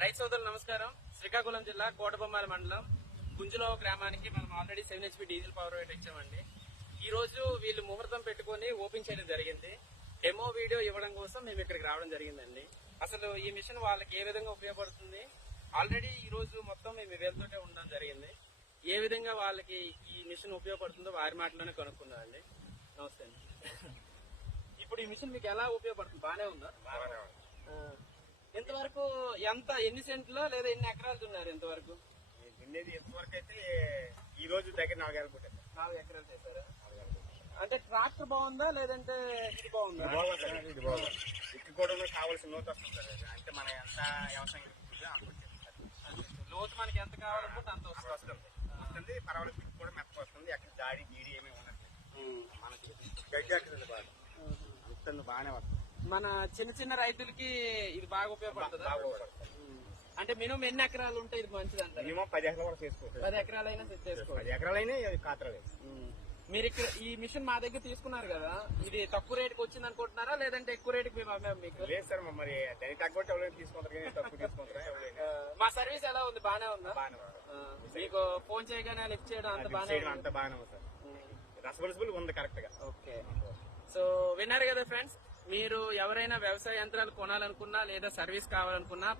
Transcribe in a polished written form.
రైతు సోదరులు నమస్కారం. శ్రీకాకుళం జిల్లా కోటబొమ్మాల మండలం గుంజులో గ్రామానికి మనం ఆల్రెడీ 7 HP డీజిల్ పవర్ వేట్ ఇచ్చామండి. ఈ రోజు వీళ్ళు ముహూర్తం పెట్టుకుని ఓపెన్ చేయడం జరిగింది. డెమో వీడియో ఇవ్వడం కోసం మేము ఇక్కడికి రావడం జరిగిందండి. అసలు ఈ మిషన్ వాళ్ళకి ఏ విధంగా ఉపయోగపడుతుంది, ఆల్రెడీ ఈ రోజు మొత్తం మేము వీళ్ళతోటే ఉండడం జరిగింది. ఏ విధంగా వాళ్ళకి ఈ మిషన్ ఉపయోగపడుతుందో వారి మాటలోనే కనుక్కుందాం అండి. నమస్తే అండి. ఇప్పుడు ఈ మిషన్ మీకు ఎలా ఉపయోగపడుతుంది? బానే ఉందా? ఇంతవరకు ఎన్ని సెంట్లో లేదా ఎన్ని ఎకరాలు దున్నారు? ఇంతవరకు ఎంతవరకు అయితే ఈ రోజు దగ్గర 4 ఎకరాలు పుట్టారు. 4 ఎకరాలు చేశారా? అంటే ట్రాక్టర్ బాగుందా లేదంటే ఇది బాగుందా? ఇది బాగుంది. ఇక్కడ కూడా కావాల్సిన లోతు వస్తుంది సార్. అంటే మన ఎంత వ్యవసాయం లోతు మనకి ఎంత కావాలనుకుంటే అంత వస్తుంది. పర్వాలేదు, ఇక్కడ కూడా మెత్త వస్తుంది. అక్కడ జాడి గీడి ఏమీ ఉండట్లేదు. మనకి గడ్డి అట్టుంది బాగా, అంత బాగానే వస్తుంది. మన చిన్న చిన్న రైతులకి ఇది బాగా ఉపయోగపడుతుంది. అంటే మినిమం ఎన్ని ఎకరాలు ఉంటే ఇది మంచిది అంటారు? మినిమం 10 ఎకరాలు కూడా చేసుకోవచ్చు. 10 ఎకరాలైనా సెట్ చేసుకోవచ్చు. 10 ఎకరాలైనా కాతరాలేదు. మీరు ఇక్కడ ఈ మిషన్ మా దగ్గర తీసుకున్నారు కదా, ఇది తక్కువ రేటుకి వచ్చింది అనుకుంటున్నారా లేదంటే ఎక్కువ రేటుకి మేము అమ్మాము మీకు? లేదు సార్, మరి దానికి తగ్గట్టు ఎవరైనా తీసుకుంటారు కానీ తక్కువ తీసుకుంటారా ఎవరైనా. మా సర్వీస్ ఎలా ఉంది? బానే ఉందా? బాగానే ఉంది. మీకు ఫోన్ చేయగానే లిఫ్ట్ చేయడం అంత బాగానే ఉంది సార్. రెస్పాన్సిబుల్ ఉంది కరెక్ట్ గా. ఓకే. సో విన్నారు కదా ఫ్రెండ్స్, మీరు ఎవరైనా వ్యవసాయ యంత్రాలు కొనాలనుకున్నా లేదా సర్వీస్ కావాలనుకున్నా